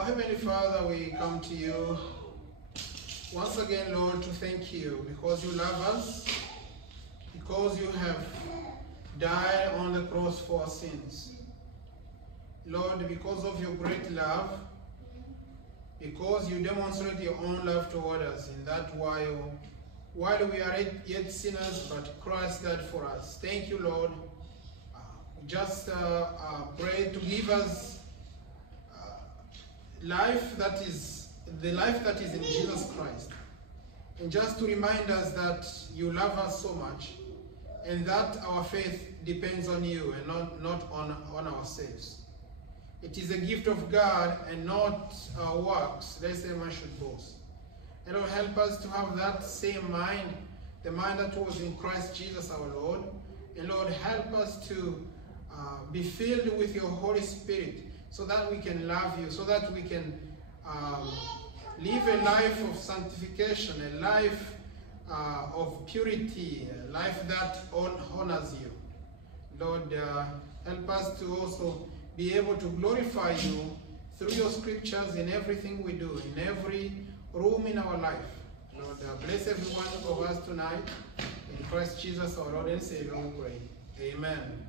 Our Heavenly Father, we come to you once again, Lord, to thank you because you love us, because you have died on the cross for our sins. Lord, because of your great love, because you demonstrate your own love toward us, in that while we are yet sinners, but Christ died for us. Thank you, Lord. Just pray to give us life that is the life that is in Jesus Christ, and just to remind us that you love us so much, and that our faith depends on you and not on ourselves. It is a gift of God and not our works, lest any man should boast. And Lord, help us to have that same mind, the mind that was in Christ Jesus our Lord. And Lord, help us to be filled with your Holy Spirit, so that we can love you, so that we can live a life of sanctification, a life of purity, a life that honors you. Lord, help us to also be able to glorify you through your scriptures in everything we do, in every room in our life. Lord, bless every one of us tonight. In Christ Jesus our Lord and Savior we pray. Amen.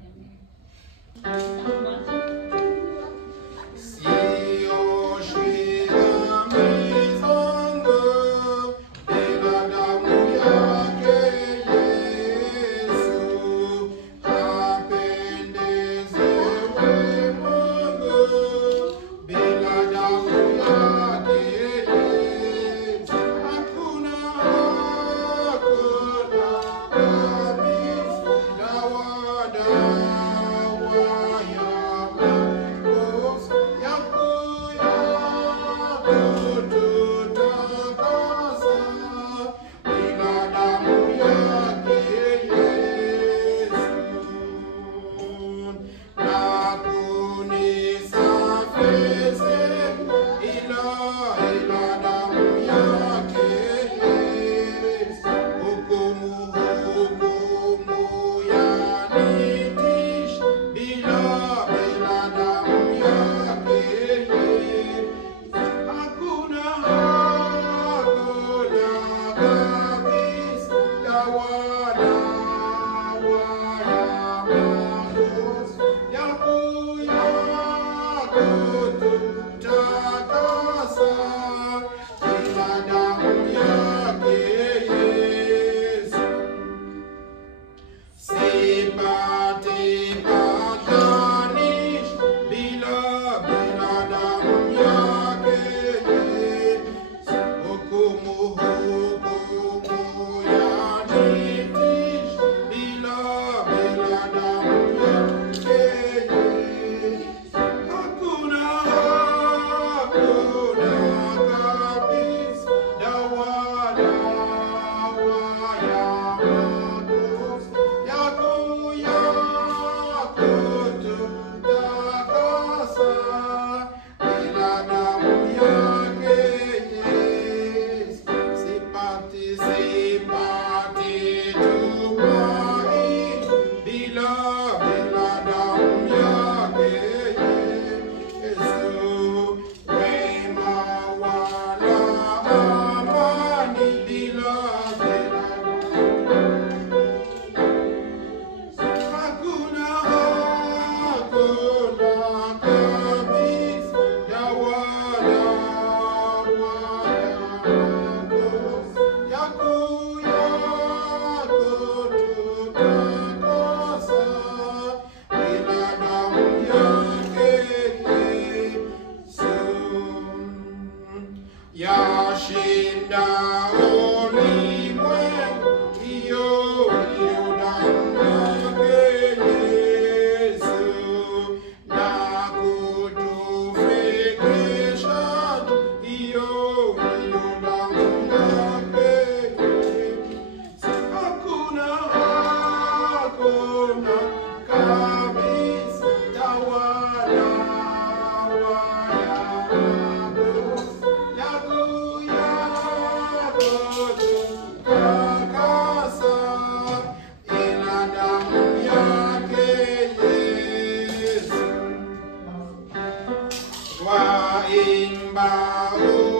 Wow. twaimba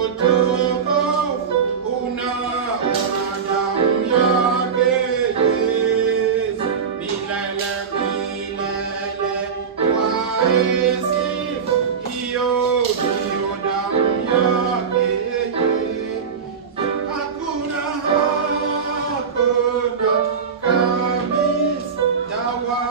utukufu unaona damu yake Yesu, milele milele twaisifu hiyo hiyo damu yake Yesu. Hakuna kabisa dawa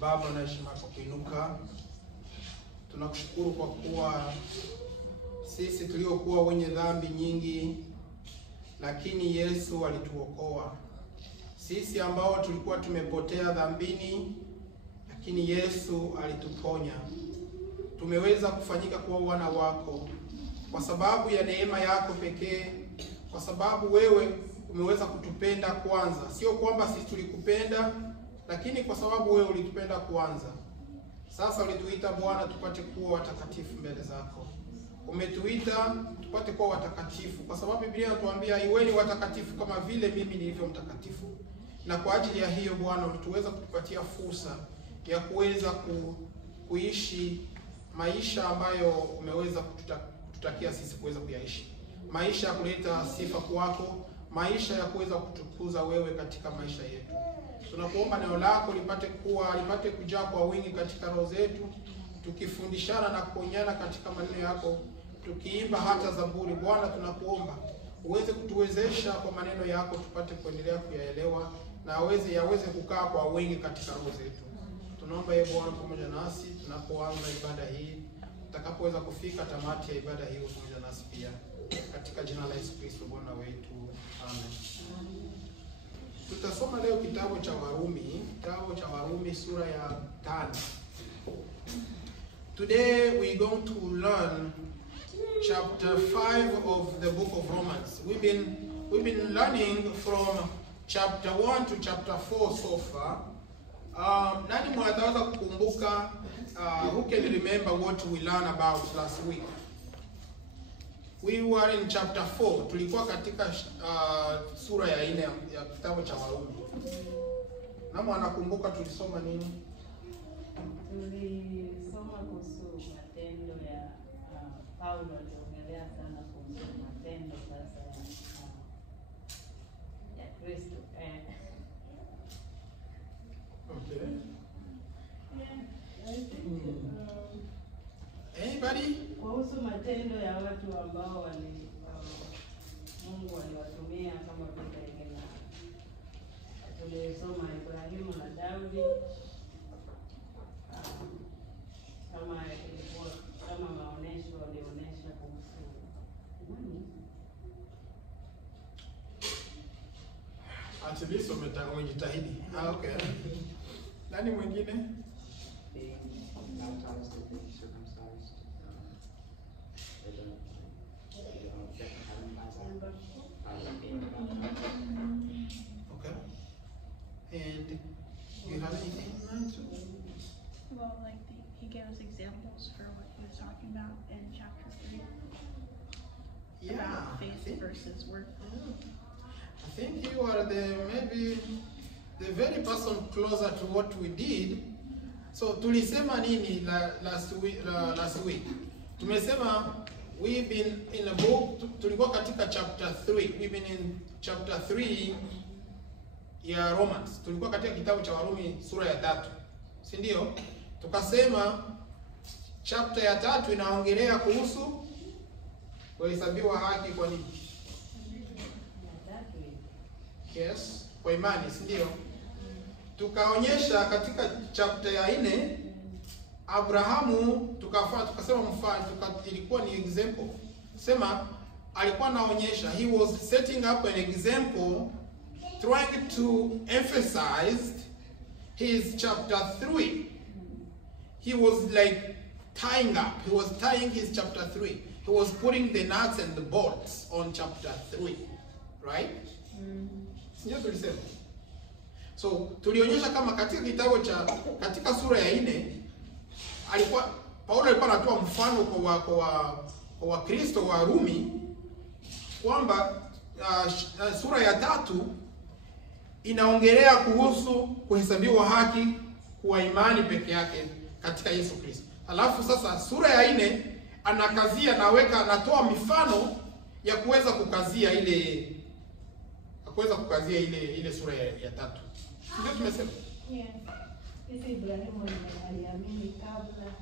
Baba na heshima kwa kuinuka, tunakushukuru kwa kuwa sisi tuliokuwa wenye dhambi nyingi, lakini Yesu alituokoa. Sisi ambao tulikuwa tumepotea dhambini, lakini Yesu alituponya. Tumeweza kufanyika kuwa wana wako kwa sababu ya neema yako pekee, kwa sababu wewe umeweza kutupenda kwanza. Sio kwamba sisi tulikupenda, lakini kwa sababu wewe ulitupenda kwanza. Sasa ulituita Bwana tupate kuwa watakatifu mbele zako. Umetuita tupate kuwa watakatifu kwa sababu Biblia inatuambia iweni watakatifu kama vile mimi nilivyo mtakatifu. Na kwa ajili ya hiyo Bwana ulituweza kutupatia fursa ya kuweza kuishi maisha ambayo umeweza kututakia sisi kuweza kuyaishi, maisha ya kuleta sifa kwako, maisha ya kuweza kutukuza wewe katika maisha yetu. Tunakuomba neno lako lipate kujaa kwa wingi katika roho zetu, tukifundishana na kuonyana katika maneno yako, tukiimba hata zaburi. Bwana, tunakuomba uweze kutuwezesha kwa maneno yako tupate kuendelea kuyaelewa na yaweze kukaa kwa wingi katika roho zetu. Tunaomba yeye Bwana pamoja nasi tunapoanza ibada hii, tutakapoweza kufika tamati ya ibada hii pamoja nasi pia, katika jina la Yesu Kristo Bwana wetu, amen. Tutasoma leo kitabu cha Warumi sura ya 5. Today we're going to learn chapter 5 of the book of Romans. We've been learning from chapter 1 to chapter 4 so far. Nani mwataweza kukumbuka, who can remember what we learned about last week? We were in chapter 4. Tulikuwa katika sura ya 4 ya kitabu cha Warumi. Na mwanakumbuka tulisoma nini? Tulisoma kuhusu matendo ya Paulo, aliongelea sana kuhusu matendo sasa ya Kristo. Okay. Anybody? Kuhusu matendo ya watu ambao Mungu aliwatumia kama vile tulisoma Ibrahimu na Daudi, kama maonesho walionyesha kuhusu nani? At least umejitahidi. Okay. Nani mwingine? Okay. And you have anything to answer? Well, like he gave us examples for what he was talking about in chapter 3. Yeah. About faith versus work. I think you are maybe the very person closer to what we did. So tulisema nini last week? Tumesema we've been in a book, tulikuwa katika chapter 3. We've been in chapter 3 ya Romans. Tulikuwa katika kitabu cha Warumi sura ya 3. Si ndio? Tukasema chapter ya 3 inaongelea kuhusu kuhesabiwa haki kwa nini? Yes, kwa imani, si ndio? Tukaonyesha katika chapter ya 4 Abrahamu, tukasema mfano, ilikuwa ni example. Sema alikuwa anaonyesha, he was setting up an example trying to emphasize his chapter 3. He was like tying up. He was tying his chapter 3. He was putting the nuts and the bolts on chapter 3. Right? Sio tulisema. So tulionyesha kama katika kitabu katika sura ya 4 Paulo alikuwa anatoa mfano kwa Wakristo wa Rumi kwamba sura ya 3 inaongelea kuhusu kuhesabiwa haki kwa imani peke yake katika Yesu Kristo. Alafu sasa sura ya 4 anatoa mifano ya kuweza kukazia ile sura ya 3. Ndio tumesema. Yeah. Sisi Ibrahimu aliamini kabla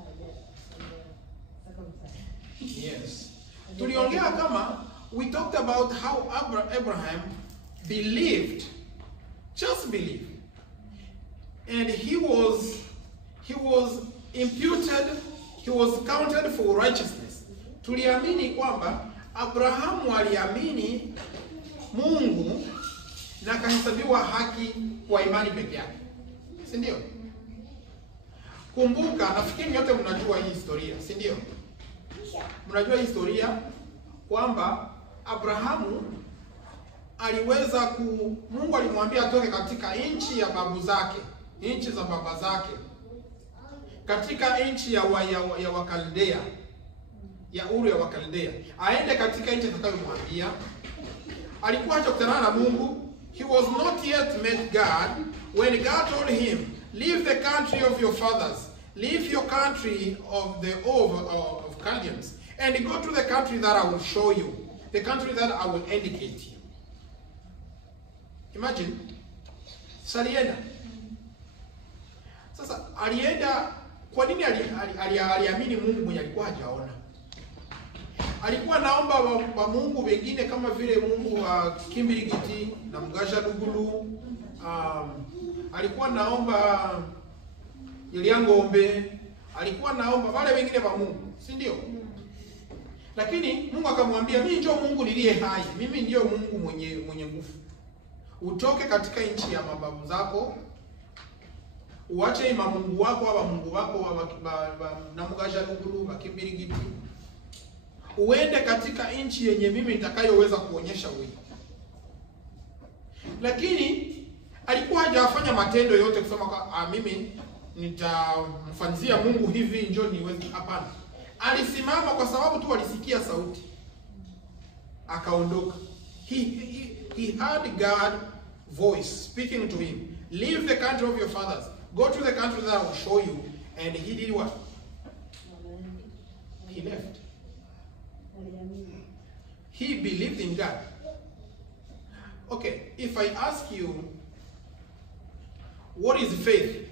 Yes. Tuliongea kama we talked about how Abraham believed. Just believe. And he was imputed, he was counted for righteousness. Tuliamini kwamba Abrahamu aliamini Mungu na akahesabiwa haki kwa imani peke yake. Si ndio? Kumbuka, nafikiri yote mnajua hii historia, si ndio? Mnajua hii historia kwamba Abrahamu Mungu alimwambia atoke katika nchi ya babu zake, nchi za baba zake, katika nchi ya Wakaldea, ya Uru ya Wakaldea, aende katika nchi atakayomwambia. Alikuwa hajakutana na Mungu. He was not yet met God when God told him, leave the country of your fathers, leave your country of the of Chaldeans, and go to the country that I will show you, the country that I will indicate you. Imagine, alienda. Sasa alienda, kwa nini aliamini Mungu mwenye alikuwa hajaona? Alikuwa naomba wa Mungu wengine kama vile Mungu wa Kimbirigiti na Mgasha Lugulu. Alikuwa naomba Iliangombe, alikuwa naomba wale wengine wa Mungu, si ndio? Lakini Mungu akamwambia, mimi ndio Mungu niliye hai, mimi ndio Mungu mwenye nguvu. Utoke katika nchi ya mababu zako, uache Mungu wako wa Mungu wako na Mgasha Lugulu, wa Kimbirigiti. Uende katika nchi yenye mimi nitakayoweza kuonyesha wewe. Lakini alikuwa hajafanya matendo yote kusema kwa mimi nitamfanyia Mungu hivi njoo niweze. Hapana. Alisimama kwa sababu tu alisikia sauti. Akaondoka. He heard God voice speaking to him. Leave the country of your fathers. Go to the country that I will show you. And he did what? He left. He believed in God. Okay, if I ask you, what is faith?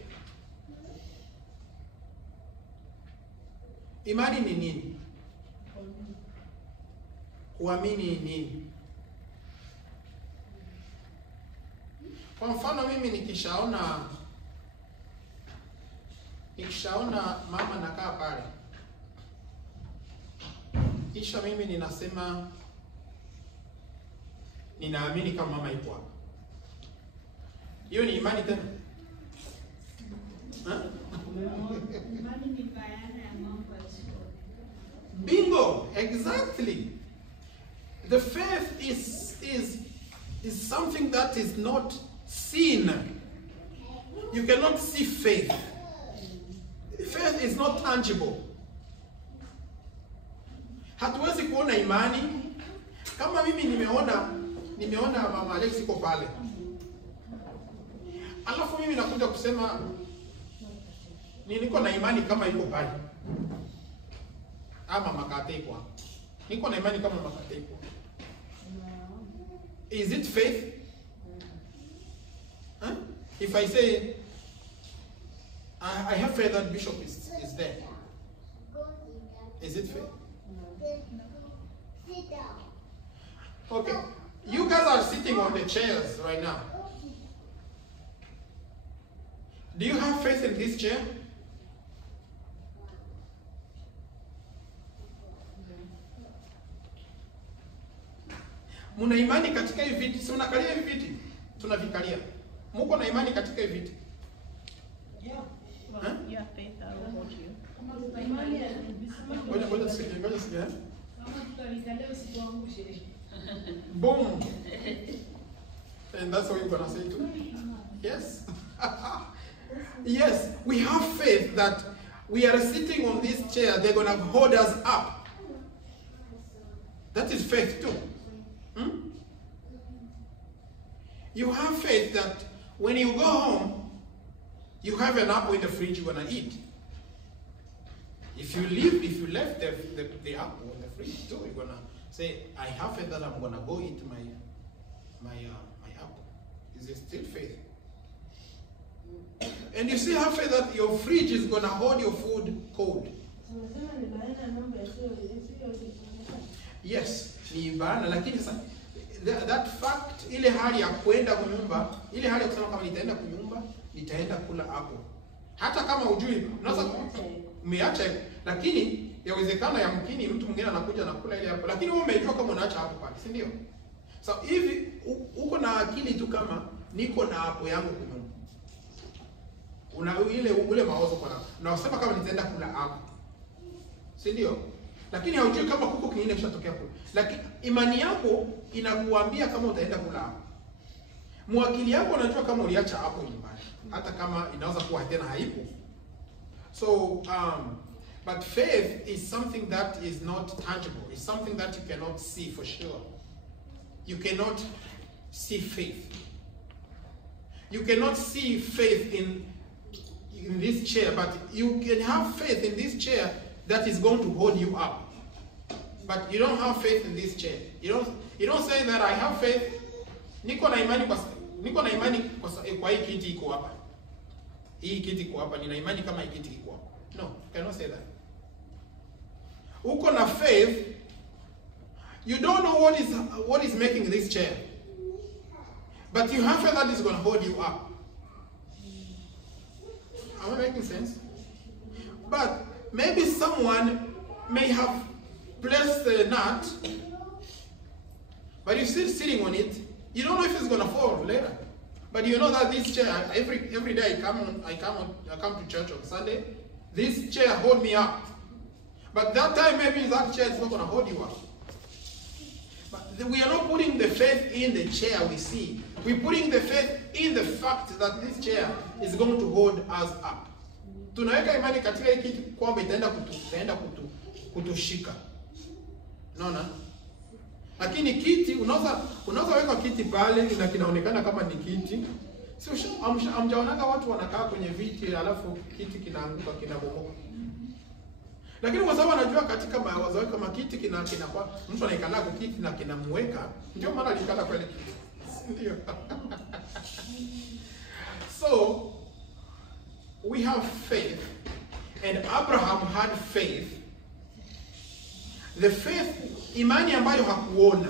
Imani ni nini? Kuamini ni nini? Kwa mfano mimi nikishaona mama nakaa pale, kisha mimi ninasema ninaamini kama mama yuko hapa. Hiyo ni imani tena? Imani ni bayana ya mambo yasiyo. Bingo, exactly. The faith is something that is not seen. You cannot see faith. Faith is not tangible. Hatuwezi kuona imani. Kama mimi nimeona mama Alex iko pale, alafu mimi nakuja kusema niko na imani kama iko pale, ama makatekwa, niko na imani kama makatekwa. Is it faith? Huh? If I say I have faith that Bishop is there, is it faith? Sit down. Okay, you guys are sitting on the chairs right now. Do you have faith in this chair? Muna imani katika hivi viti? Si unakalia hivi viti? Tunavikalia. Muko na imani katika hivi viti? Yeah. Huh? You have faith that will hold you. Ngoja sikia. Boom. And that's what you're gonna say to me. Yes. Yes, we have faith that we are sitting on this chair, they're gonna hold us up. That is faith too. Hmm? You have faith that when you go home, you have an apple in the fridge you're gonna eat. If you left the apple in the fridge too, you're gonna say, I have faith that I'm gonna go eat my apple. Is it still faith? And you still have faith that your fridge is gonna hold your food cold. Yes, ni ibada, lakini sasa that fact, ile hali ya kwenda kunyumba, ile hali ya kusema kama nitaenda kunyumba, nitaenda kula hapo. Hata kama ujui, unaweza umeacha hivyo, lakini yawezekana yamkini mtu mwingine anakuja na kula ile hapo, lakini wewe umejua kama unaacha hapo pale, si ndio? So hivi uko na akili tu kama niko na hapo yangu kunyumba. Una ule mawazo kwa hapo. Na usema kama nitaenda kula hapo. Si ndio? Lakini haujui kama kuko kingine kishatokea kule. Lakini imani yako inakuambia kama utaenda kula hapo. Mwakili yako anajua kama uliacha hapo nyumbani, hata kama inaweza kuwa tena haipo. So but faith is something that is not tangible. It's something that you cannot see for sure. You cannot see faith. You cannot see faith in this chair, but you can have faith in this chair that is going to hold you up. But you don't have faith in this chair. You don't say that I have faith. Niko na imani kwa hii kiti iko hapa. Hii kiti iko hapa, nina imani kama hii kiti iko hapa. No, you cannot say that. Uko na faith. You don't know what is making this chair. But you have faith that is going to hold you up. Am I making sense? But maybe someone may have placed the nut, but you're still sitting on it. You don't know if it's going to fall later. But you know that this chair, every day I come to church on Sunday, this chair hold me up. But that time maybe that chair is not going to hold you up. But we are not putting the faith in the chair we see. We're putting the faith in the fact that this chair is going to hold us up. Tunaweka imani katika hiki kitu kwamba itaenda kutushika. Unaona? Lakini kiti unaweza weka kiti pale na kinaonekana kama ni kiti. Sio amjaonaga watu wanakaa kwenye viti alafu kiti kinaanguka kinabomoka. Lakini kwa sababu anajua katika mawazo yake kama kiti kinakuwa mtu anaikala kwa kiti na kinamweka, ndio maana alikala kwa ile kiti. Ndio. So we have faith, and Abraham had faith. The faith, imani ambayo hakuona.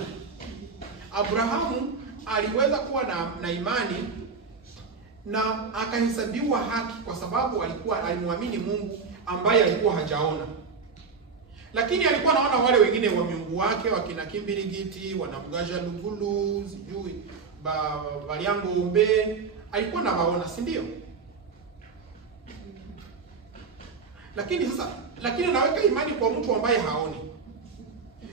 Abrahamu aliweza kuwa na imani na akahesabiwa haki kwa sababu alimwamini Mungu ambaye alikuwa hajaona. Lakini alikuwa anaona wale wengine wa miungu wake, wakina Kimbirigiti, wanamgaja Lugulu, sijui Baliango Umbe, alikuwa anawaona, si ndio? Lakini anaweka imani kwa mtu ambaye haoni.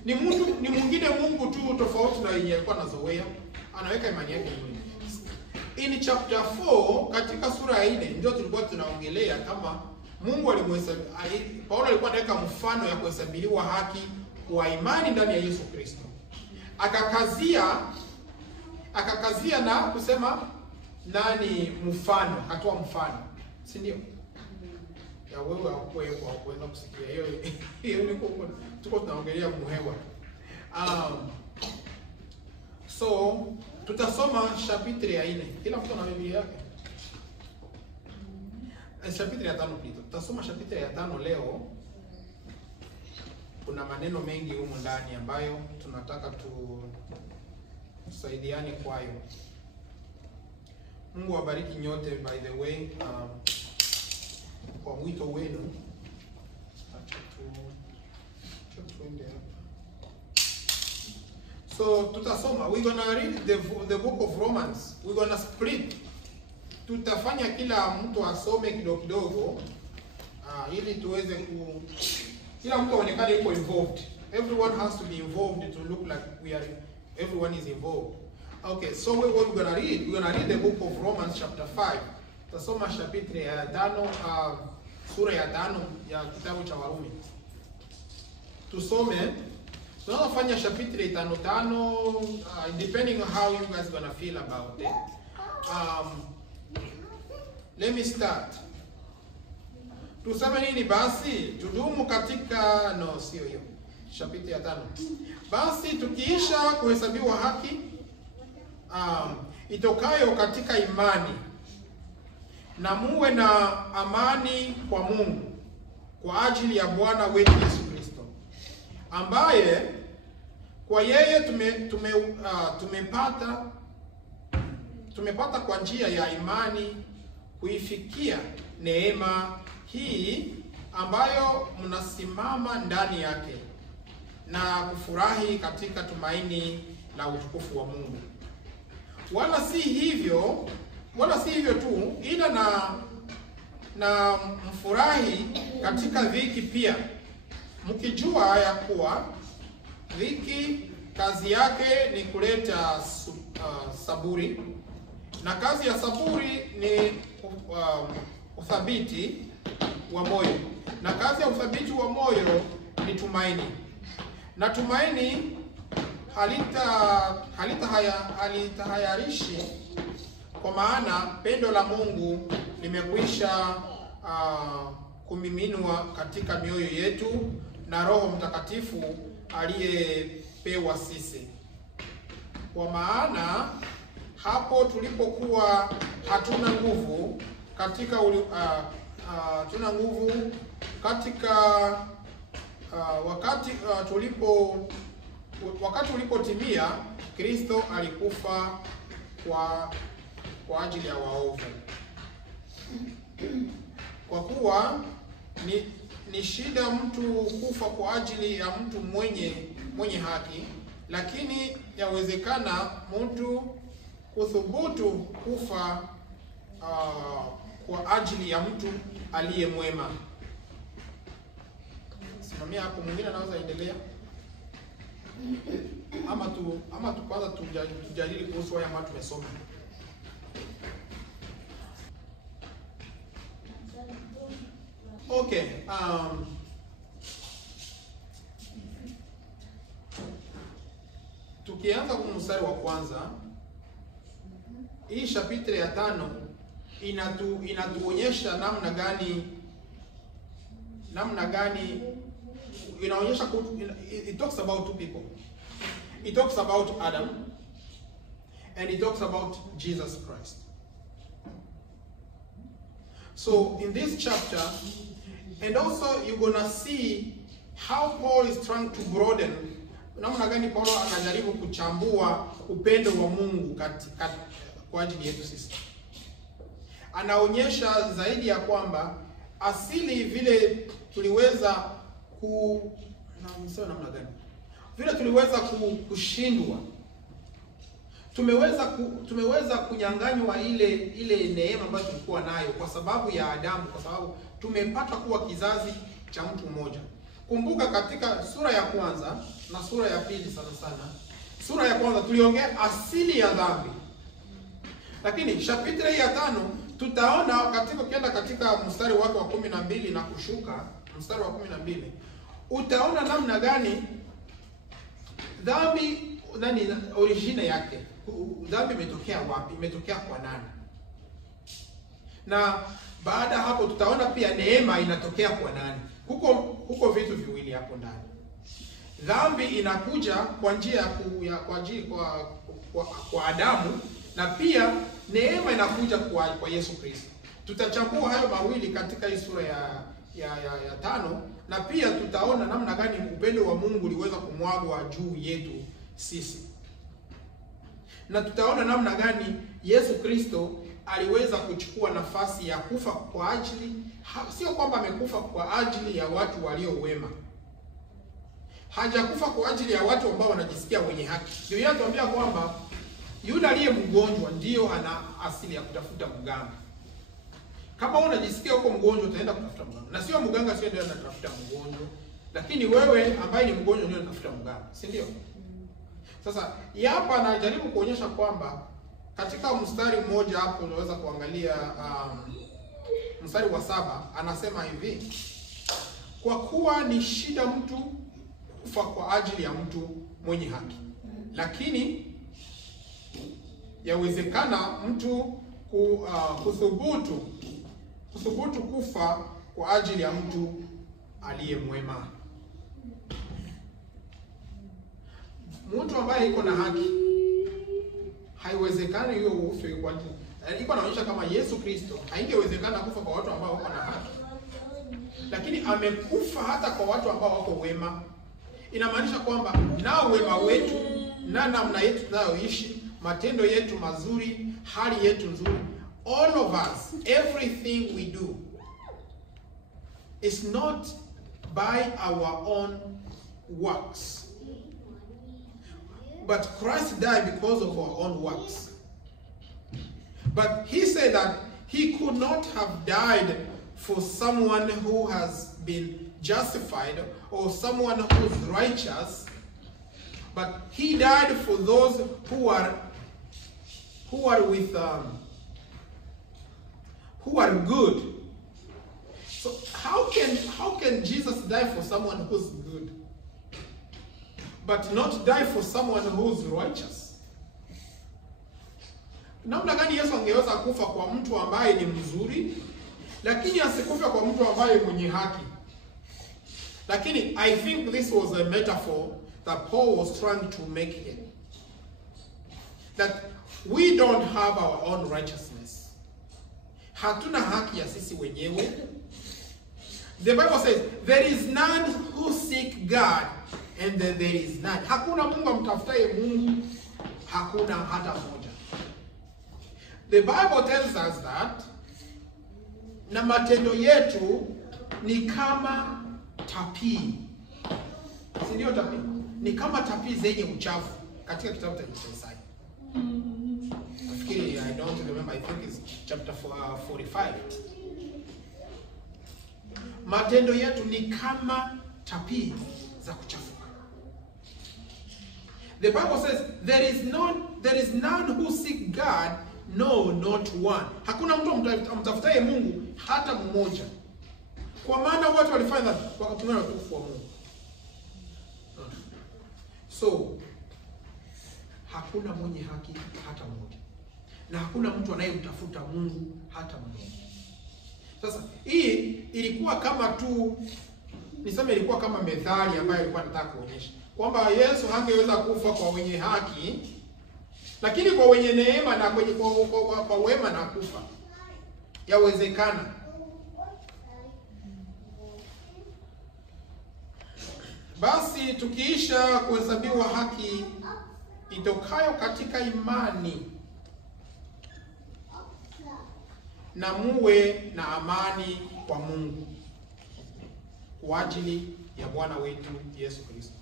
Ni mwingine Mungu tu tofauti na yeye alikuwa anazoea, anaweka imani yake hiyo. In chapter 4 katika sura ya 4 ndio tulikuwa tunaongelea kama Mungu Paulo alikuwa anaweka mfano ya kuhesabiwa haki kwa imani ndani ya Yesu Kristo. Akakazia na kusema nani mfano, akatoa mfano. Si ndio? Ya wewe hakuweza kusikia hiyo tuko tunaongelea muhewa. So tutasoma chapitre ya 4. Kila mtu ana Biblia yake. Chapitre ya 5 pito. Tutasoma chapitre ya 5 leo. Kuna maneno mengi humu ndani ambayo tunataka tusaidiane kwayo. Mungu awabariki nyote by the way. Kwa mwito wenu. So tutasoma, we're gonna read the book of Romans. We're gonna split. Tutafanya kila mtu asome kidogo ili tuweze kila mtu aonekane yuko involved. Everyone has to be involved to look like everyone is involved. Okay, so what we're gonna read? We're gonna read the book of Romans chapter 5. Tutasoma chapitre ya 5, sura ya 5 ya kitabu cha Warumi. Tusome. Tunafanya chapitre 5, depending on how you guys gonna feel about it. Let me start. Tuseme nini basi? Tudumu katika sio hiyo. Chapitre ya 5. Basi tukiisha kuhesabiwa haki itokayo katika imani, na muwe na amani kwa Mungu kwa ajili ya Bwana wetu Yesu Kristo, ambaye kwa yeye tumepata kwa njia ya imani kuifikia neema hii ambayo mnasimama ndani yake, na kufurahi katika tumaini la utukufu wa Mungu. Wala si hivyo tu, ila na mfurahi katika dhiki pia, mkijua ya kuwa dhiki kazi yake ni kuleta saburi, na kazi ya saburi ni uthabiti wa moyo, na kazi ya uthabiti wa moyo ni tumaini, na tumaini halitahayarishi, kwa maana pendo la Mungu limekwisha kumiminwa katika mioyo yetu na Roho Mtakatifu aliyepewa sisi. Kwa maana hapo tulipokuwa hatuna nguvu katika wakati ulipotimia, Kristo alikufa kwa ajili ya waovu. Kwa kuwa ni shida mtu kufa kwa ajili ya mtu mwenye haki, lakini yawezekana mtu kuthubutu kufa kwa ajili ya mtu aliye mwema. Simamia hapo, mwingine anaweza endelea. Ama kwanza tujadili kuhusu haya ambayo tumesoma. Okay, tukianza kwa mstari wa kwanza, hii chapitre ya 5 inatuonyesha namna gani inaonyesha, it talks about two people. It talks about Adam and it talks about Jesus Christ. So in this chapter, and also you're gonna see how Paul is trying to broaden, namna gani Paulo anajaribu kuchambua upendo wa Mungu kwa ajili yetu sisi. Anaonyesha zaidi ya kwamba asili vile tuliweza kushindwa, tumeweza kunyang'anywa ile neema ambayo tulikuwa nayo kwa sababu ya Adamu, kwa sababu tumepata kuwa kizazi cha mtu mmoja. Kumbuka katika sura ya kwanza na sura ya pili sana. Sura ya kwanza tuliongea asili ya dhambi. Lakini chapitre ya 5 tutaona ukienda katika mstari wake wa 12 na kushuka mstari wa 12, utaona namna gani dhambi, origine yake. Dhambi imetokea wapi? Imetokea kwa nani? Na baada hapo tutaona pia neema inatokea kwa nani. Huko vitu viwili hapo ndani. Dhambi inakuja kwa njia kwa Adamu, na pia neema inakuja kwa Yesu Kristo. Tutachambua hayo mawili katika hii sura ya 5, na pia tutaona namna gani upendo wa Mungu uliweza kumwagwa juu yetu sisi. Na tutaona namna gani Yesu Kristo aliweza kuchukua nafasi ya kufa kwa ajili, sio kwamba amekufa kwa ajili ya watu walio wema. Hajakufa kwa ajili ya watu ambao wanajisikia wenye haki. Ndio yanatuambia kwamba yule aliye mgonjwa ndio ana asili ya kutafuta mganga. Kama unajisikia uko mgonjwa utaenda kutafuta mganga. Na sio mganga sio ndio anatafuta mgonjwa, lakini wewe ambaye ni mgonjwa ndio unatafuta mganga, si ndio? Sasa hapa anajaribu kuonyesha kwamba katika mstari mmoja hapo unaweza kuangalia mstari wa 7, anasema hivi: kwa kuwa ni shida mtu kufa kwa ajili ya mtu mwenye haki, lakini yawezekana mtu kuthubutu kufa kwa ajili ya mtu aliye mwema. Mtu ambaye iko na haki haiwezekani hiyo ufe kwa ajili. Iko anaonyesha kama Yesu Kristo haingewezekana kufa kwa watu ambao wako na haki, lakini amekufa hata kwa watu ambao wako wema. Inamaanisha kwamba nao wema wetu na namna yetu tunayoishi, matendo yetu mazuri, hali yetu nzuri, all of us, everything we do is not by our own works, but Christ died because of our own works. But he said that he could not have died for someone who has been justified or someone who is righteous, but he died for those who are good. So how can Jesus die for someone who's good, but not die for someone who's righteous? Namna gani Yesu angeweza kufa kwa mtu ambaye ni mzuri, lakini asikufe kwa mtu ambaye mwenye haki. Lakini I think this was a metaphor that Paul was trying to make here. That we don't have our own righteousness. Hatuna haki ya sisi wenyewe. The Bible says, there is none who seek God, and there is none. Hakuna Mungu amtafutaye Mungu, hakuna hata moja. The Bible tells us that, na matendo yetu ni kama tapii. Si ndio tapii? Ni kama tapii zenye uchafu katika kitabu cha Isaya. Nafikiri, I don't remember, I think it's chapter 45. Matendo yetu ni kama tapii za kuchafuka. The Bible says, there is none who seek God, no, not one. Hakuna mtu amtafutaye Mungu hata mmoja. Kwa maana watu walifanya wakatumia utukufu wa Mungu. So, hakuna mwenye haki hata mmoja. Na hakuna mtu anayemtafuta Mungu hata mmoja. Sasa, hii ilikuwa kama tu, niseme ilikuwa kama methali ambayo ilikuwa nataka kuonyesha. Kwamba Yesu hangeweza kufa kwa wenye haki, lakini kwa wenye neema na kwa wema na kufa. Yawezekana. Basi tukiisha kuhesabiwa haki itokayo katika imani, na muwe na amani kwa Mungu kwa ajili ya Bwana wetu Yesu Kristo.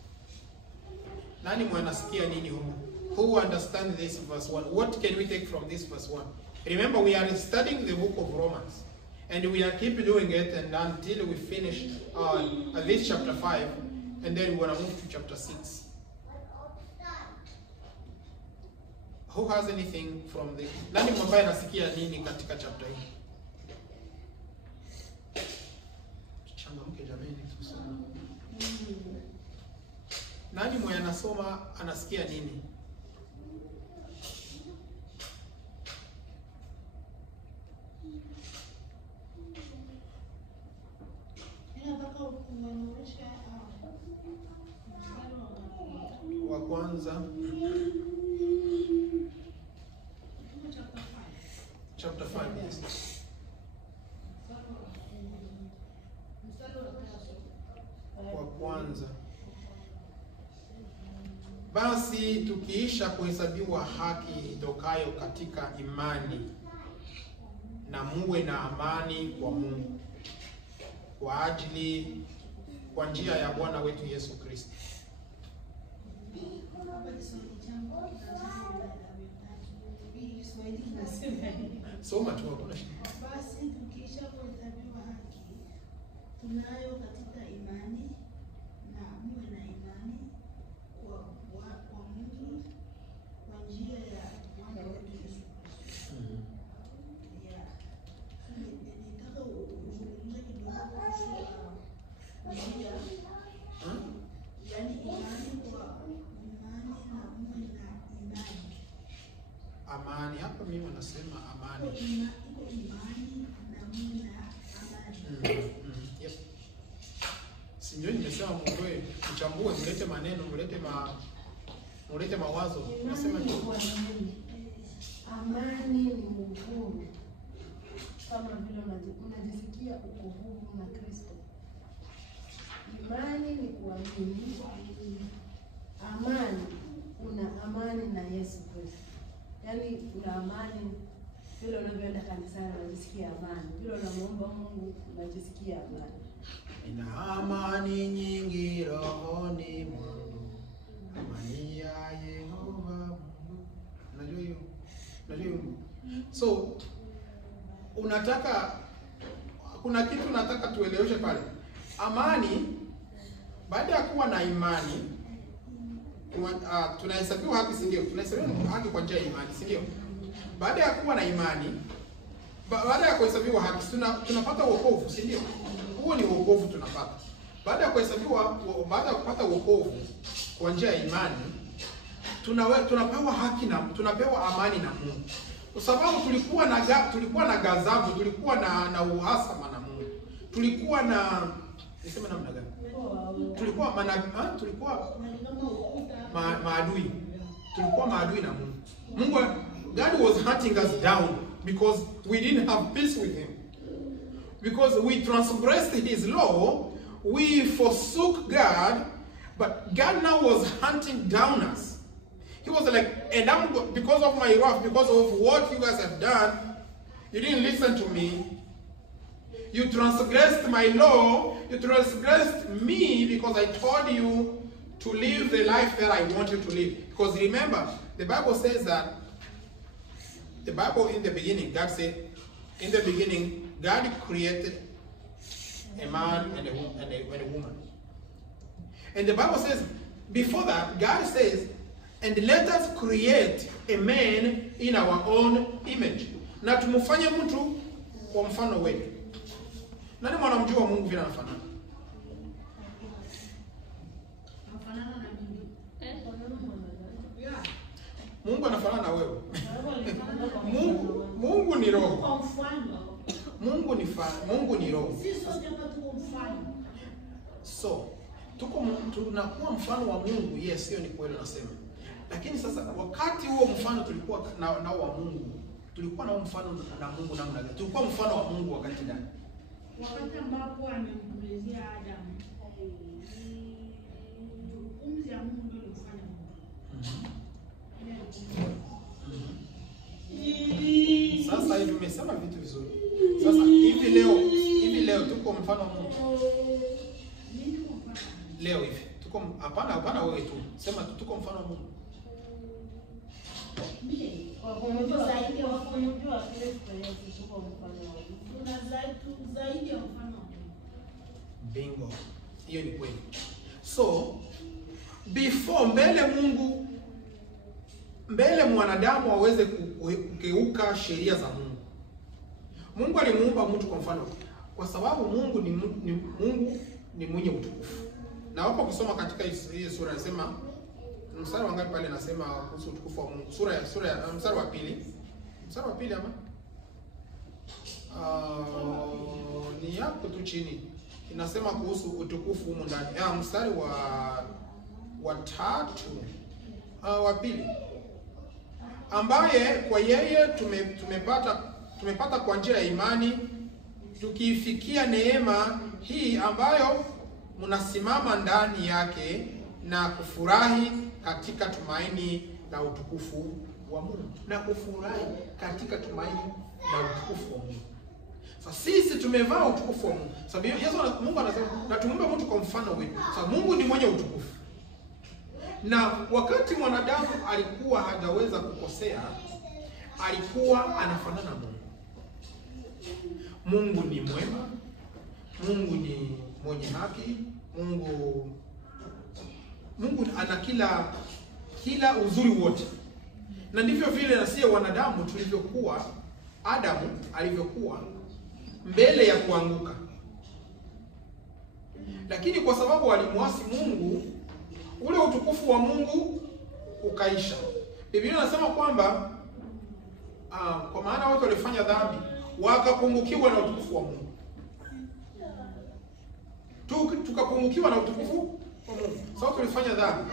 Nani mwanasikia nini huko? Who understands this verse 1? What can we take from this verse 1? Remember, we are studying the book of Romans, and we are keep doing it and until we finish this chapter 5, and then we want to move to chapter 6. Who has anything from the... Nani mwambaye nasikia nini katika chapter hii? Changamke jamani, tusome. Nani mwenye anasoma anasikia nini? Wa kwanza. Chapter 5, yes. Wa kwanza. Basi tukiisha kuhesabiwa haki itokayo katika imani, na muwe na amani kwa Mungu kwa njia ya Bwana wetu Yesu Kristo. Soma tu hakuna shida. Basi tukiisha kuhesabiwa haki tunayo katika imani, na muwe na imani kwa Mungu kwa njia ya Bwana wetu Yesu Kristo. Nitaka uzungumze kidogo kuhusu njia, yaani imani kwa imani na muwe na imani. Amani, hapa mimi nasema amani. Iko imani na muwe na amani. Yep. Sindio nimesema muondoe, mchambue, mlete maneno, mlete mawazo. Nasema tu amani ni uhuru. Kama vile unajisikia uko huru na Kristo. Imani ni kuamini. Amani, una amani na Yesu Kristo. Yaani una amani vile unavyoenda kanisani unajisikia amani. Vile unamuomba Mungu unajisikia amani. Ina amani nyingi rohoni mwangu, amani ya Yehova Mungu. Unajua hiyo? So kuna kitu nataka tueleweshe pale. Amani, baada ya kuwa na imani, tunahesabiwa haki, si ndio? Tunahesabiwa haki kwa njia ya imani, si ndio? Baada ya kuwa na imani, baada ya kuhesabiwa haki, tunapata wokovu, si ndio? Huo ni wokovu tunapata. Baada ya kupata wokovu kwa njia ya imani, tunapewa haki na tunapewa amani na Mungu. Kwa sababu tulikuwa na ghadhabu, tulikuwa na uhasama na Mungu. Tulikuwa na niseme namna gani? Tulikuwa maadui. Tulikuwa maadui na Mungu. God was hunting us down because we didn't have peace with him. Because we transgressed his law, we forsook God, but God now was hunting down us. He was like, and because of my wrath, because of what you guys have done, you didn't listen to me. You transgressed my law. You transgressed me because I told you to live the life that I want you to live. Because remember, the Bible says that, the Bible in the beginning, God said, in the beginning, God created a man and a woman. And the Bible says, before that, God says, and let us create a man in our own image. Na tumufanye mtu kwa mfano wetu. Nani mwanamjua Mungu vile anafanana? Mungu anafanana na wewe. Mungu ni roho. Mungu ni roho. So, tunakuwa mfano wa Mungu. Yes, hiyo ni kweli nasema. Lakini sasa wakati huo mfano tulikuwa nao wa Mungu, tulikuwa nao mfano na Mungu namna gani? Tulikuwa mfano wa Mungu wakati gani? Wakati ambapo amemwelezea Adam, pumzi ya Mungu ndio ilifanya Mungu. Sasa hivi umesema vitu vizuri. Sasa hivi leo tuko mfano wa Mungu. Leo hivi tuko hapana wewe tu. Sema tuko mfano wa Mungu. Kwa kumjua zaidi ya kumjua Kristo Yesu tuko mfano wa Mungu. Tuna zaidi ya mfano wa Mungu. Bingo. Hiyo ni kweli. So, before mbele mwanadamu aweze kugeuka sheria za Mungu. Mungu alimuumba mtu kwa mfano. Kwa sababu Mungu ni mwenye utukufu. Na hapo kusoma katika hii sura inasema mstari wangapi pale nasema kuhusu utukufu wa Mungu. Mstari wa pili. Mstari wa pili ama? Ni hapo tu chini. Inasema kuhusu utukufu humu ndani. Mstari wa tatu. Wa pili. Ambaye kwa yeye tumepata kwa njia ya imani tukiifikia neema hii ambayo mnasimama ndani yake na kufurahi katika tumaini la utukufu wa Mungu. Na kufurahi katika tumaini la utukufu wa Mungu. Sasa sisi tumevaa utukufu wa Mungu. Sababu Mungu anasema na tumuumbe mtu kwa mfano wetu. Sasa Mungu ni mwenye utukufu. Na wakati mwanadamu alikuwa hajaweza kukosea, alikuwa anafanana na Mungu. Mungu ni mwema. Mungu ni mwenye haki. Mungu ana kila uzuri wote. Na ndivyo vile na sisi wanadamu tulivyokuwa, Adamu alivyokuwa mbele ya kuanguka. Lakini kwa sababu walimwasi Mungu, ule utukufu wa Mungu ukaisha. Biblia inasema kwamba kwa maana wote walifanya dhambi wakapungukiwa na utukufu wa Mungu. Tukapungukiwa na utukufu wa Mungu. Sababu tulifanya dhambi.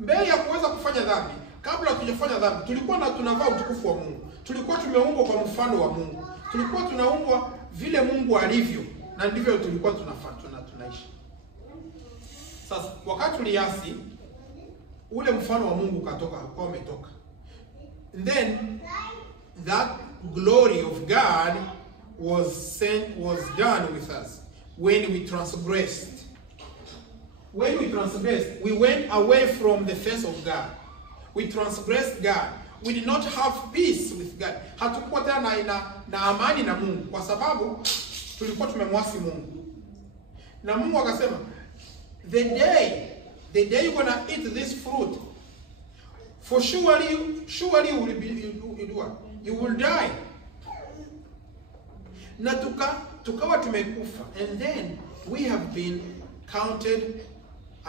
Mbele ya kuweza kufanya dhambi, kabla hatujafanya dhambi, tulikuwa tunavaa utukufu wa Mungu. Tulikuwa tumeumbwa kwa mfano wa Mungu. Tulikuwa tunaumbwa vile Mungu alivyo, na ndivyo tulikuwa tunaishi. Sasa wakati tuliasi, ule mfano wa Mungu kwa umetoka. And then that glory of God was done with us when we transgressed. When we transgressed, we went away from the face of God. We transgressed God. We did not have peace with God. Hatukuwa tena na amani na Mungu kwa sababu tulikuwa tumemwasi Mungu. Na Mungu akasema, the day you're going to eat this fruit, for surely you will die. Na tukawa tumekufa, and then we have been counted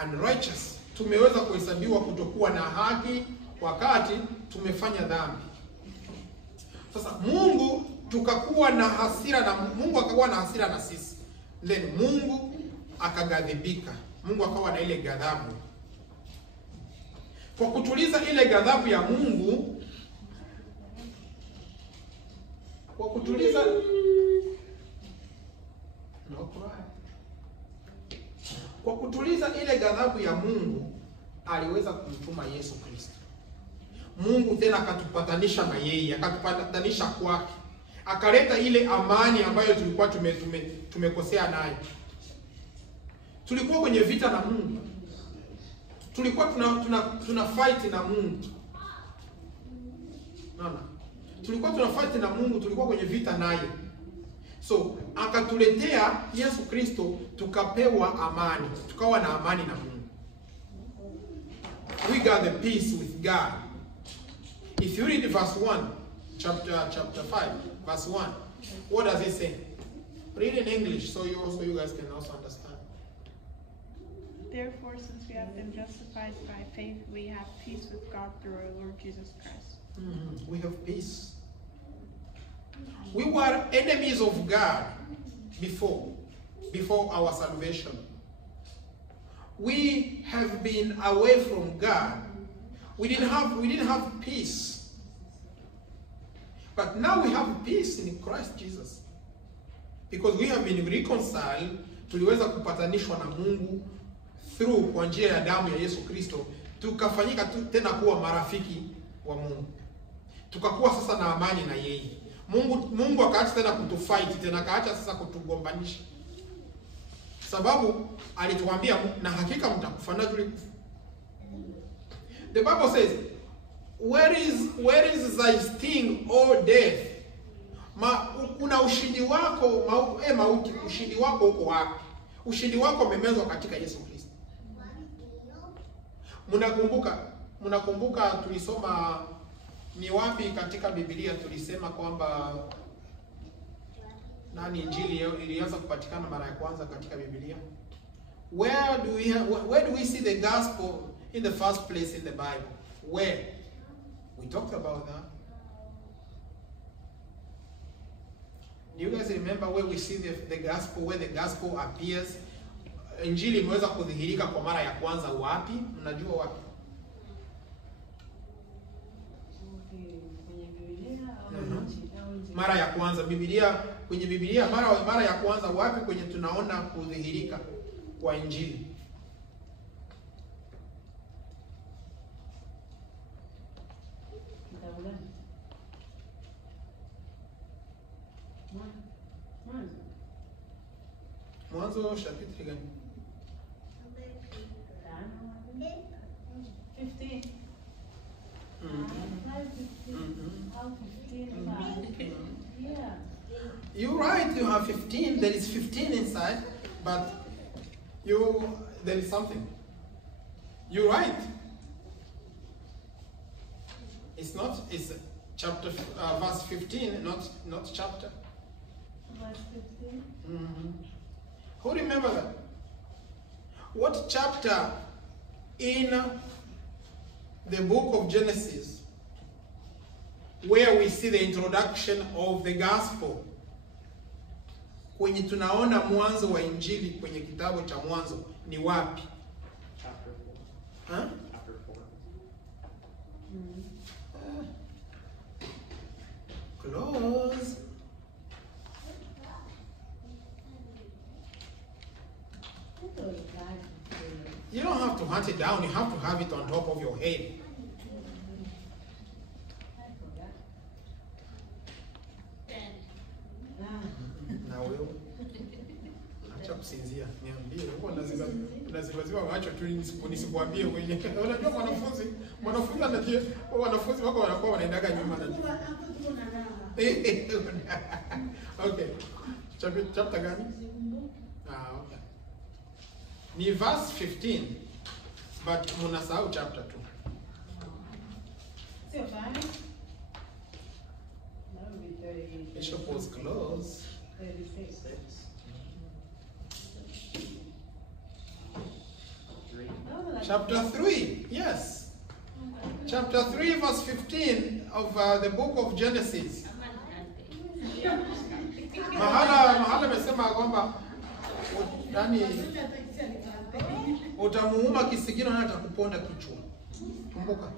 unrighteous. Tumeweza kuhesabiwa kutokuwa na haki wakati tumefanya dhambi. Sasa Mungu tukakuwa na hasira na Mungu akakuwa na hasira na sisi. Then Mungu akaghadhibika. Mungu akawa na ile ghadhabu. Kwa kutuliza ile ghadhabu ya Mungu, kwa kutuliza kwa kutuliza ile ghadhabu ya Mungu, aliweza kumtuma Yesu Kristo. Mungu tena akatupatanisha na yeye, akatupatanisha kwake. Akaleta ile amani ambayo tulikuwa tumekosea nayo. Tulikuwa kwenye vita na Mungu. Tulikuwa tuna fight na Mungu. Naona? Tulikuwa tuna fight na Mungu, tulikuwa kwenye vita naye. So, akatuletea Yesu Kristo, tukapewa amani. Tukawa na amani na Mungu. We got the peace with God. If you read verse 1, chapter 5, verse 1, what does it say? Read in English so you guys can also understand. Therefore, since we have been justified by faith, we have peace with God through our Lord Jesus Christ. We have peace. We were enemies of God before our salvation. We have been away from God. We didn't have peace. But now we have peace in Christ Jesus. Because we have been reconciled, tuliweza kupatanishwa na Mungu through kwa njia ya damu ya Yesu Kristo, tukafanyika tena kuwa marafiki wa Mungu. Tukakuwa sasa na amani na yeye. Mungu akaacha tena kutufight, tena akaacha sasa kutugombanisha. Sababu alituambia na hakika mtakufa na tulikufa. The Bible says, where is thy sting, O death? Una ushindi wako, mauti, ushindi wako uko wapi? Ushindi wako umemezwa katika Yesu Kristo. Mnakumbuka tulisoma ni wapi katika Biblia tulisema kwamba nani injili ilianza kupatikana mara ya kwanza katika Biblia? Where do we see the gospel in the first place in the Bible? Where? We talked about that. Do you guys remember where we see the gospel, where the gospel appears? Injili imeweza kudhihirika kwa mara ya kwanza wapi? Mnajua wapi? Mara ya kwanza kwenye Biblia mara ya kwanza wapi kwenye tunaona kudhihirika kwa injili? Mwanzo chapitre gani? 15. Yeah. You're right, you have 15. There is 15 inside, but there is something. You're right. It's chapter verse 15, not chapter. Verse 15. Who remember that? What chapter in the book of Genesis where we see the introduction of the gospel? Kwenye tunaona mwanzo wa injili kwenye kitabu cha Mwanzo ni wapi? Chapter 4. Huh? Chapter 4. Close. You don't have to hunt it down, you have to have it on top of your head. Na wewe acha kusinzia, niambie wewe unaziwaziwa macho tu nisikuambie wewe. Unajua mwanafunzi anajua wanafunzi wako wanakuwa wanaendaga nyuma na nyuma. Okay. Chapter gani? Okay. Ni verse 15, but mnasahau chapter 2. Sio bali. Bishop was close. 36. 3. Chapter 3, yes. Chapter 3, verse 15 of the book of Genesis. Mahala amesema kwamba yani utamuuma kisigino na atakuponda kichwa. Kumbuka.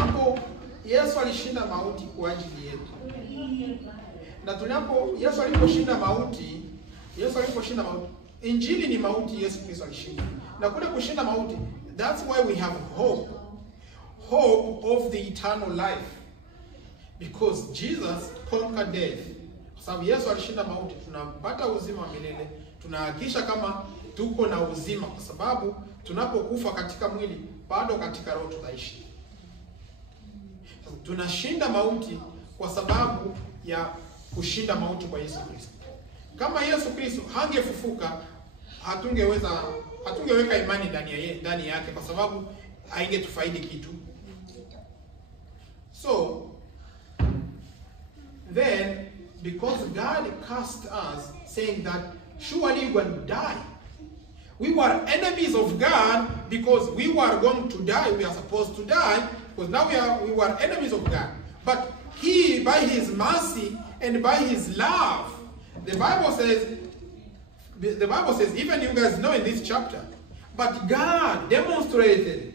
Hapo Yesu alishinda mauti kwa ajili yetu. Na Yesu aliposhinda mauti, Injili ni mauti, Yesu Kristo alishinda. Na kule kushinda mauti, that's why we have hope. Hope of the eternal life. Because Jesus conquered death. Kwa sababu Yesu alishinda mauti, tunapata uzima wa milele. Tunahakisha kama tuko na uzima kwa sababu tunapokufa katika mwili, bado katika roho tutaishi. Tunashinda mauti kwa sababu ya kushinda mauti kwa Yesu Kristo. Kama Yesu Kristo hangefufuka, hatungeweka imani ndani yake kwa sababu haingetufaidi kitu. So then, because God cast us saying that surely you will die. We were enemies of God because we were going to die. We are supposed to die because now we were enemies of God. But He, by His mercy and by His love, the Bible says, even you guys know in this chapter, but God demonstrated,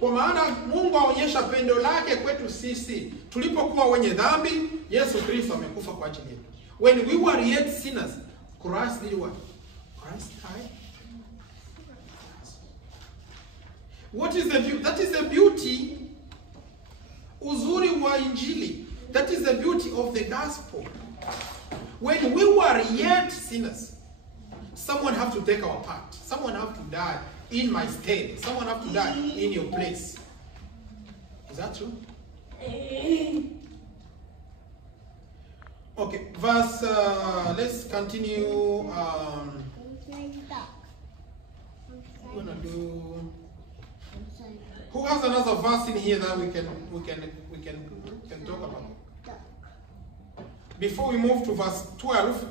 kwa maana Mungu aonyesha pendo lake kwetu sisi tulipokuwa wenye dhambi, Yesu Kristo amekufa kwa ajili yetu. When we were yet sinners, Christ did what? Christ died. What is the beauty? That is the beauty, uzuri wa Injili. That is the beauty of the gospel. When we were yet sinners, someone have to take our part. Someone have to die in my stead. Someone have to die in your place. Is that true? Okay, verse, let's continue. We're gonna do. Who has another verse in here that we can talk about? Before we move to verse 12,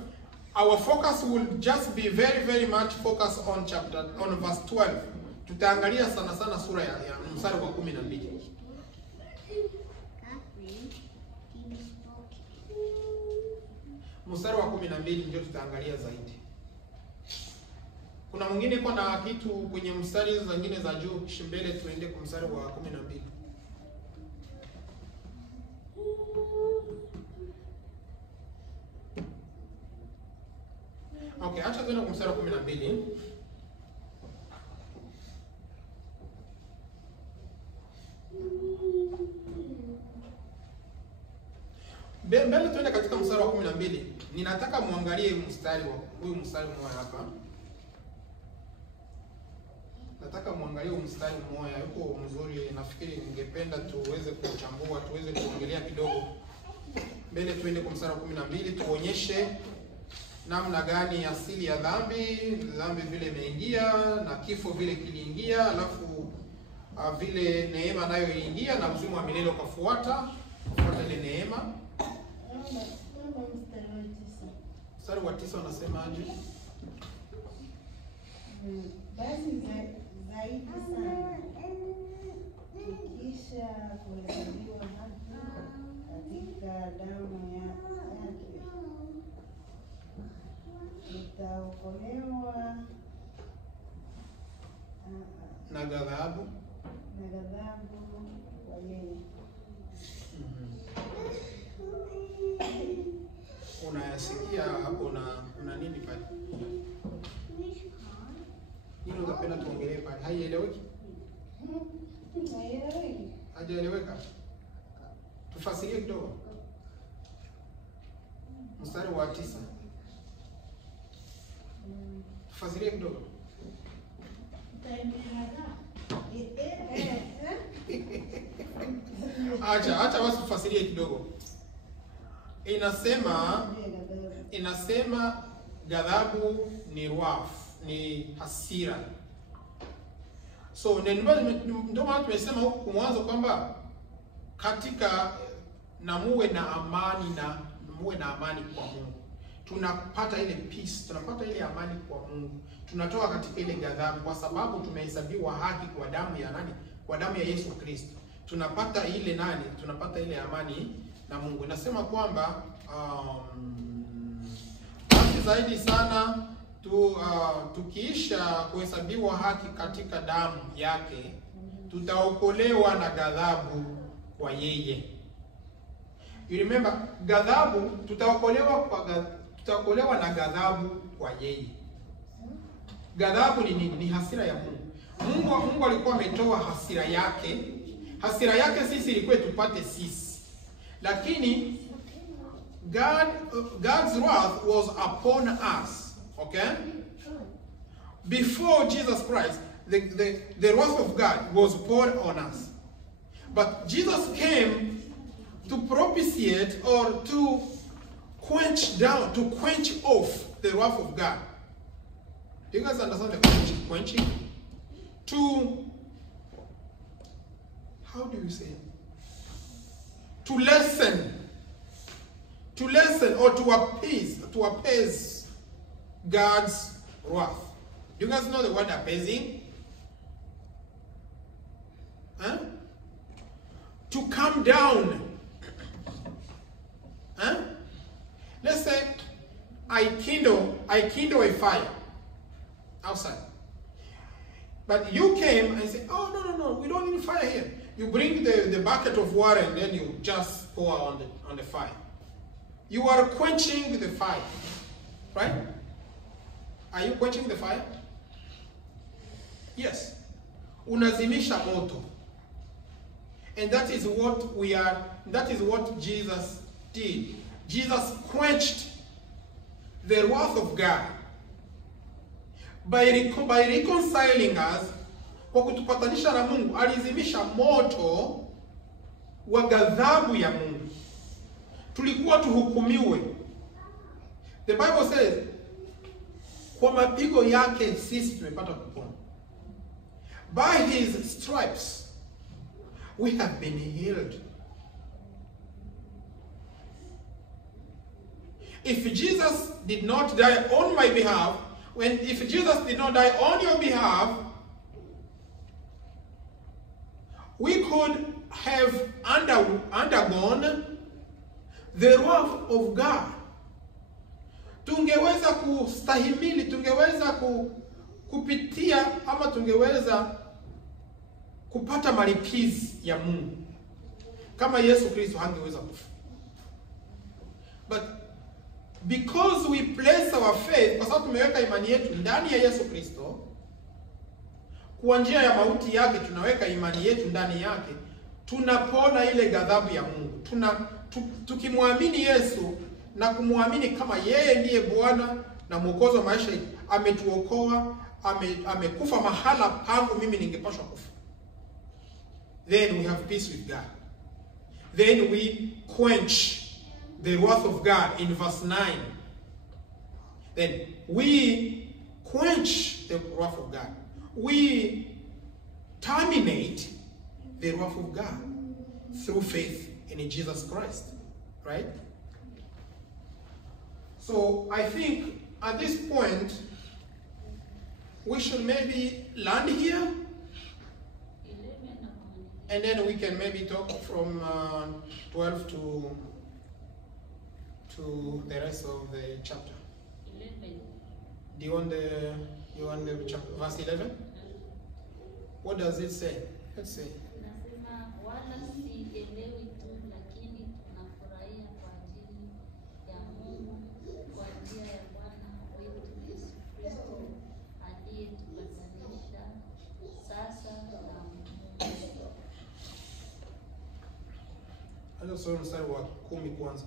our focus will just be very, very much focused on verse 12. Tutaangalia sana sana sura ya mstari wa 12. Mstari wa 12 ndio tutaangalia zaidi. Kuna mwingine iko na kitu kwenye mstari hizo zingine za juu, kisha mbele tuende kwa mstari wa 12. Okay, acha tuende kwa mstari wa 12. Mbele tuende katika mstari wa 12. Ninataka muangalie huyu mstari mmoja hapa. Nataka muangalie mstari mmoja, yuko mzuri, nafikiri ningependa tuweze kuchambua, tuweze kuongelea kidogo. Mbele tuende kwa mstari wa 12 tuonyeshe namna gani asili ya dhambi vile imeingia na kifo vile kiliingia, alafu vile neema nayo iliingia na uzima wa milele ukafuata ile neema. Mstari wa 9 unasemaje? Basi zaidi sana tukisha kuhesabiwa haki katika damu yake tutaokolewa na ghadhabu kwa yeye. Unayasikia hapo una nini pale? Nini unapenda tuongelee pale? Haieleweki? Hajaeleweka? Tufasirie kidogo. Mstari wa 9. Tufasirie kidogo. Acha basi tufasirie kidogo. Inasema ghadhabu ni ni hasira. So ndio maana tumesema huko mwanzo kwamba katika na muwe na amani kwa Mungu. Tunapata ile peace, tunapata ile amani kwa Mungu. Tunatoka katika ile ghadhabu kwa sababu tumehesabiwa haki kwa damu ya nani? Kwa damu ya Yesu Kristo. Tunapata ile Tunapata ile amani na Mungu. Inasema kwamba zaidi sana tukiisha kuhesabiwa haki katika damu yake, tutaokolewa na ghadhabu kwa yeye. You remember, ghadhabu, tutaokolewa na ghadhabu kwa yeye. Ghadhabu ni nini? Ni hasira ya Mungu. Mungu alikuwa ametoa hasira yake. Hasira yake sisi ilikuwa tupate sisi. Lakini God's wrath was upon us. Okay? Before Jesus Christ, the wrath of God was poured on us. But Jesus came to propitiate or to quench off the wrath of God. Do you guys understand the quenching? How do you say it? To lessen or to appease God's wrath. Do you guys know the word appeasing? Huh? To come down. Huh? Let's say I kindle a fire outside. But you came and said, oh, no, we don't need fire here. You bring the bucket of water and then you just pour on the fire. You are quenching the fire, right? Are you quenching the fire? Yes. Unazimisha moto. And that is what Jesus did. Jesus quenched the wrath of God by reconciling us. Kwa kutupatanisha na Mungu, alizimisha moto wa ghadhabu ya Mungu. Tulikuwa tuhukumiwe. The Bible says, kwa mapigo yake sisi tumepata kupona. By his stripes we have been healed. If Jesus did not die on my behalf, if Jesus did not die on your behalf, we could have undergone the wrath of God. Tungeweza kustahimili, tungeweza kupitia ama tungeweza kupata malipizi ya Mungu kama Yesu Kristo hangeweza kufa. But because we place our faith, kwa sababu tumeweka imani yetu ndani ya Yesu Kristo, kwa njia ya mauti yake tunaweka imani yetu ndani yake, tunapona ile ghadhabu ya Mungu. Tukimwamini Yesu na kumwamini kama yeye ndiye Bwana na Mwokozi wa maisha yetu, ametuokoa, amekufa mahala pangu mimi ningepaswa kufa. Then we have peace with God. Then we quench the wrath of God in verse 9. Then we quench the wrath of God. We terminate the wrath of God through faith in Jesus Christ. Right? So I think at this point we should maybe land here, and then we can maybe talk from 12 to the rest of the chapter. 11. Do you want the chapter, verse 11? What does it say? Let's see. Nasema wala sielewi tu, lakini tunafurahia kwa ajili ya Mungu kwa njia ya Bwana wetu Yesu Kristo aliyetupatanisha sasa na Mungu. Hata sura mstari wa 10 kwanza.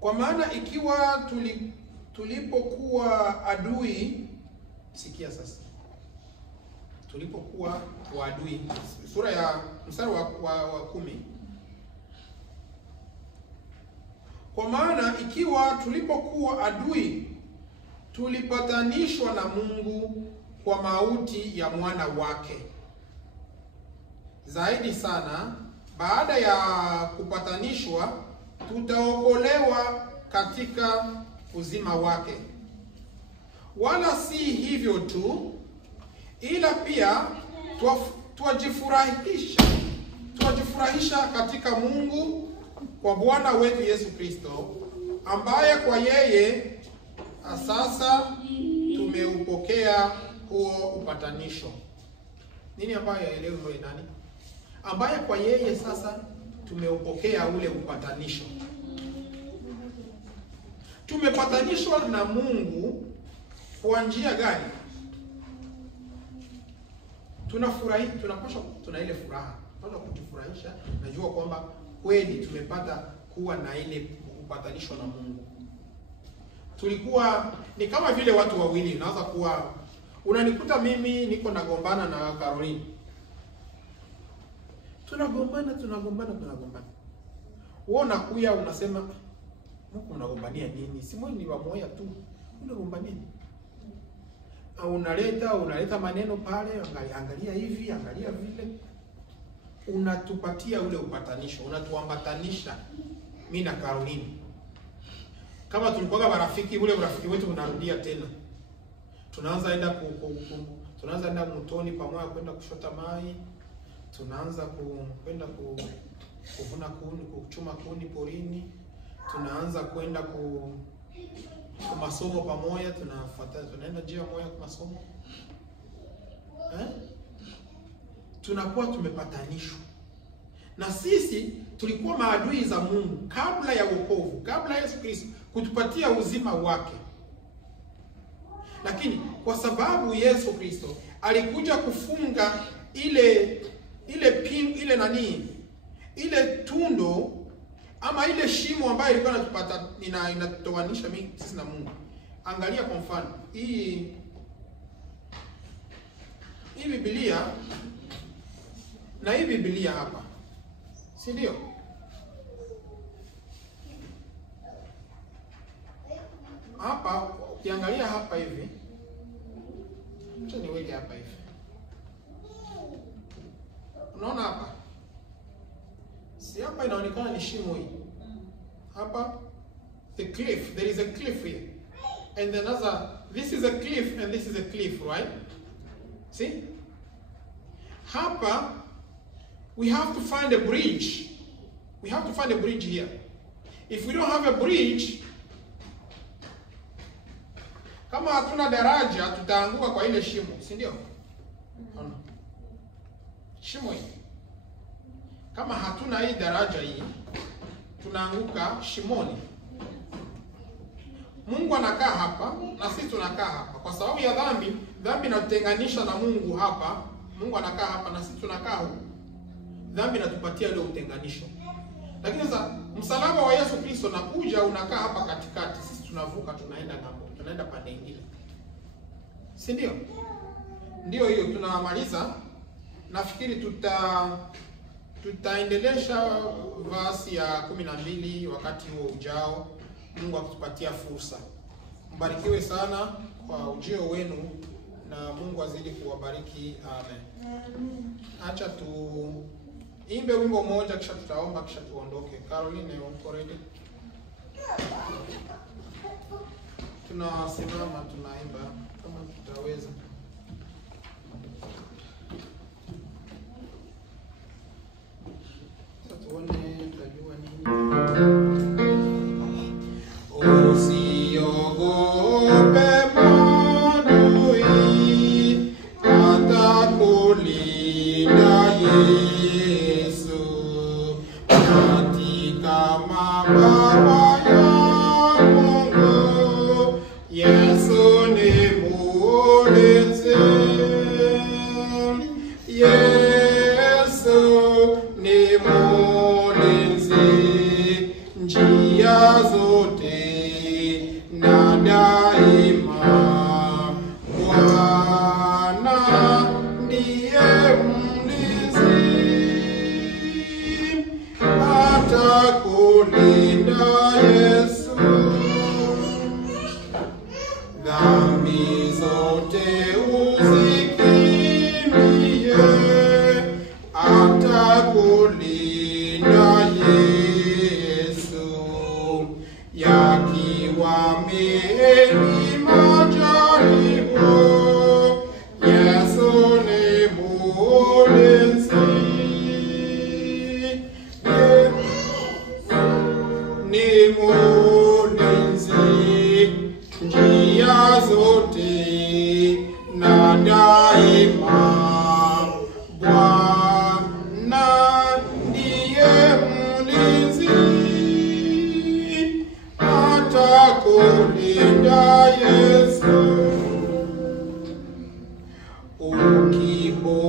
Kwa maana ikiwa tulipokuwa adui, sikia sasa. Tulipokuwa waadui, sura ya mstari wa 10. Kwa maana ikiwa tulipokuwa adui, tulipatanishwa na Mungu kwa mauti ya mwana wake. Zaidi sana, baada ya kupatanishwa, tutaokolewa katika uzima wake. Wala si hivyo tu, ila pia twajifurahisha katika Mungu kwa Bwana wetu Yesu Kristo, ambaye kwa yeye sasa tumeupokea huo upatanisho. Nini ambaye yaelewe mwe nani? Ambaye kwa yeye sasa tumeupokea ule upatanisho. Tumepatanishwa na Mungu kwa njia gani? Tunafurahi, tuna ile furaha. Tunataka kujifurahisha, najua kwamba kweli tumepata kuwa na ile upatanisho na Mungu. Tulikuwa ni kama vile watu wawili, unaweza kuwa unanikuta mimi niko nagombana na Caroline. Tunagombana. Wewe unakuya unasema, "Mungu unagombania nini? Si mwe ni wa moya tu. Unagombania nini?" Au unaleta maneno pale, angalia hivi, angalia vile. Unatupatia ule upatanisho, unatuambatanisha mimi na Caroline. Kama tulikuwa marafiki, ule urafiki wetu unarudia tena. Tunaanza enda mtoni pamoja kwenda kushota mai. Tunaanza kwenda kuvuna kuni, kuchuma kuni porini. Tunaanza kwenda kwa masomo pamoja, tunaenda njia moja kwa masomo. Tunakuwa tumepatanishwa. Na sisi tulikuwa maadui za Mungu kabla ya wokovu, kabla Yesu Kristo kutupatia uzima wake. Lakini kwa sababu Yesu Kristo alikuja kufunga ile tundo ama ile shimo ambayo ilikuwa inatutoanisha sisi na Mungu. Angalia kwa mfano hii Biblia na hii Biblia hapa, si ndio? Hapa ukiangalia hapa hivi, acha niweke hapa hivi. Unaona hapa? Si hapa inaonekana ni shimo hii. Hapa the cliff, there is a cliff here. And then this is a cliff and this is a cliff, right? See? Hapa we have to find a bridge. We have to find a bridge here. If we don't have a bridge, kama hatuna daraja tutaanguka kwa ile shimo, si ndio? Shimo hii. Kama hatuna hii daraja hii, tunaanguka shimoni. Mungu anakaa hapa na sisi tunakaa hapa. Kwa sababu ya dhambi inatutenganisha na Mungu hapa. Mungu anakaa hapa na sisi tunakaa huko. Dhambi inatupatia ile utenganisho. Lakini sasa msalaba wa Yesu Kristo nakuja unakaa hapa katikati. Sisi tunavuka, tunaenda ng'ambo, tunaenda pande nyingine. Si ndio? Ndio hiyo tunamaliza. Nafikiri tutaendelesha verse ya 12 wakati huo ujao, Mungu akitupatia fursa. Mbarikiwe sana kwa ujio wenu na Mungu azidi kuwabariki. Amen. Acha tuimbe wimbo mmoja kisha tutaomba kisha tuondoke. Caroline, uko ready? Tunasimama tunaimba kama tutaweza. Tuone tajua nini. Ni zote na daima. Bwana ndiye mlinzi, atakulinda Yesu.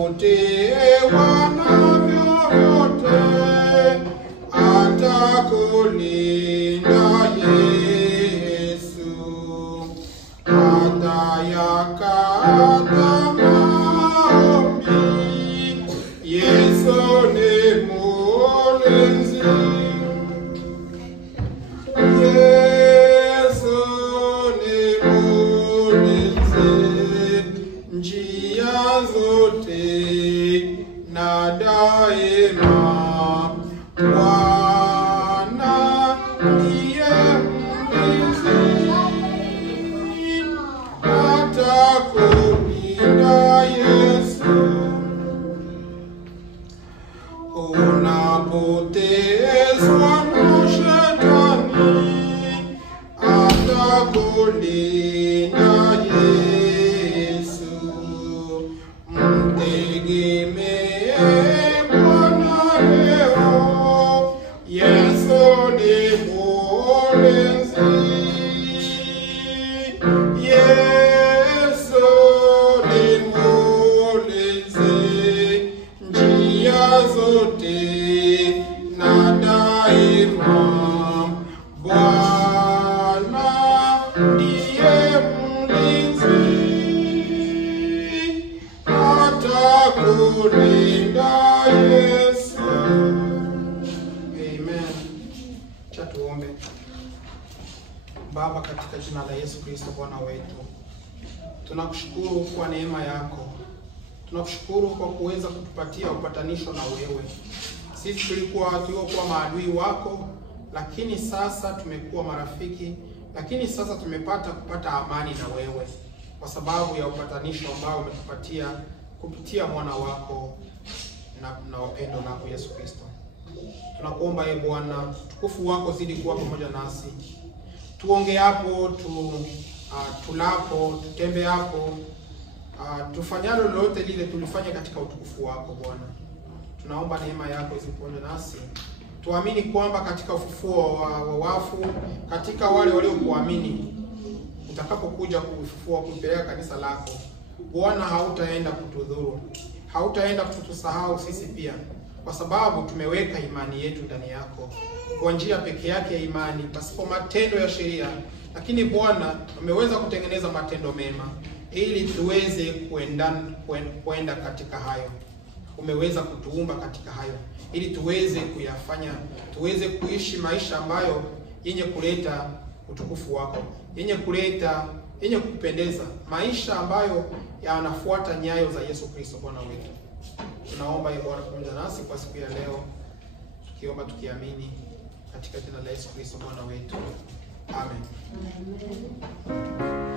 Ukipotewa na vyovyote, atakulinda Yesu. Atayakata maombi, Yesu ni mulinzi. Yesu ni mulinzi, njia zote na daima. Bwana ndiye mlinzi, atakulinda Yesu. Unapotezwa na shetani, atakulinda Yesu. Mtegemee Bwana leo, Yesu ni mulinzi. Yesu ni mulinzi, njia zote na daima. Bwana ndiye mlinzi, atakulinda Yesu. Amen. Cha tuombe. Baba, katika jina la Yesu Kristo Bwana wetu, tunakushukuru kwa neema yako. Tunakushukuru kwa kuweza kutupatia upatanisho na wewe. Sisi tulikuwa maadui wako, lakini sasa tumekuwa marafiki, lakini sasa kupata amani na wewe kwa sababu ya upatanisho ambao umetupatia kupitia mwana wako na wapendo lako Yesu Kristo. Tunakuomba Bwana, tukufu wako zidi kuwa pamoja nasi. Tuongeapo, tulapo, tutembeapo, tufanyalo lolote lile tulifanya katika utukufu wako Bwana. Tunaomba neema yako isiponye nasi. Tuamini kwamba katika ufufuo wa wafu, katika wale waliokuamini, utakapokuja kufufua kupeleka kanisa lako, Bwana, hautaenda kutudhuru, hautaenda kutusahau sisi pia, kwa sababu tumeweka imani yetu ndani yako kwa njia peke yake ya imani, pasipo matendo ya sheria. Lakini Bwana, umeweza kutengeneza matendo mema ili tuweze kwenda katika hayo. Umeweza kutuumba katika hayo ili tuweze kuyafanya, tuweze kuishi maisha ambayo yenye kuleta utukufu wako, yenye kupendeza, maisha ambayo yanafuata nyayo za Yesu Kristo Bwana wetu. Tunaomba Bwana pamoja nasi kwa siku ya leo, tukiomba tukiamini katika jina la Yesu Kristo Bwana wetu. Amen. Amen.